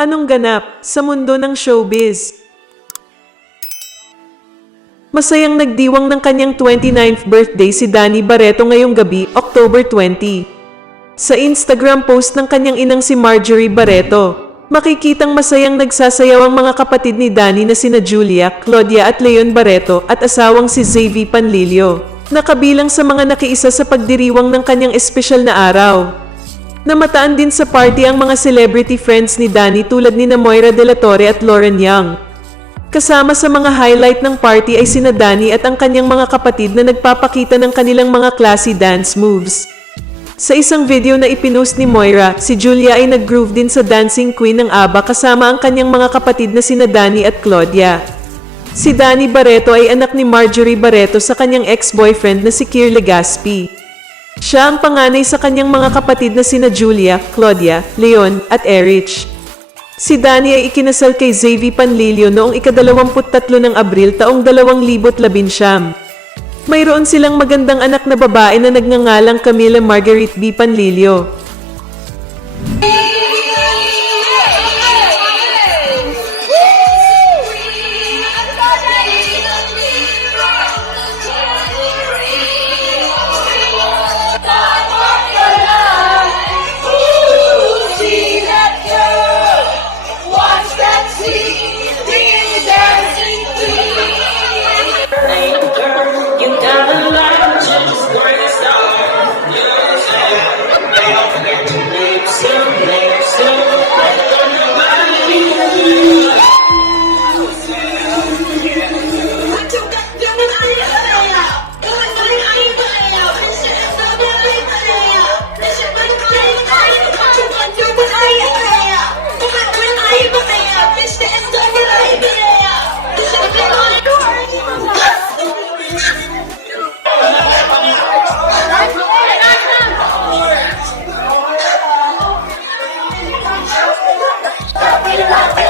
Anong ganap sa mundo ng showbiz? Masayang nagdiwang ng kanyang 29th birthday si Danny Barreto ngayong gabi, October 20. Sa Instagram post ng kanyang inang si Marjorie Barreto, makikitang masayang nagsasayaw ang mga kapatid ni Danny na sina Julia, Claudia at Leon Barreto at asawang si Xavi Panlilio, na kabilang sa mga nakiisa sa pagdiriwang ng kanyang espesyal na araw. Namataan din sa party ang mga celebrity friends ni Danny tulad ni Moira De La Torre at Lauren Young. Kasama sa mga highlight ng party ay sina Danny at ang kanyang mga kapatid na nagpapakita ng kanilang mga classy dance moves. Sa isang video na ipinost ni Moira, si Julia ay nag-groove din sa Dancing Queen ng ABBA kasama ang kanyang mga kapatid na sina Danny at Claudia. Si Danny Barreto ay anak ni Marjorie Barreto sa kanyang ex-boyfriend na si Kier Legaspi. Siya ang panganay sa kanyang mga kapatid na sina Julia, Claudia, Leon at Erich. Si Danny ay ikinasal kay Xavi Panlilio noong ikadalawamput-tatlo ng Abril taong 2019. Mayroon silang magandang anak na babae na nagngangalang Camila Marguerite B. Panlilio. Thank you.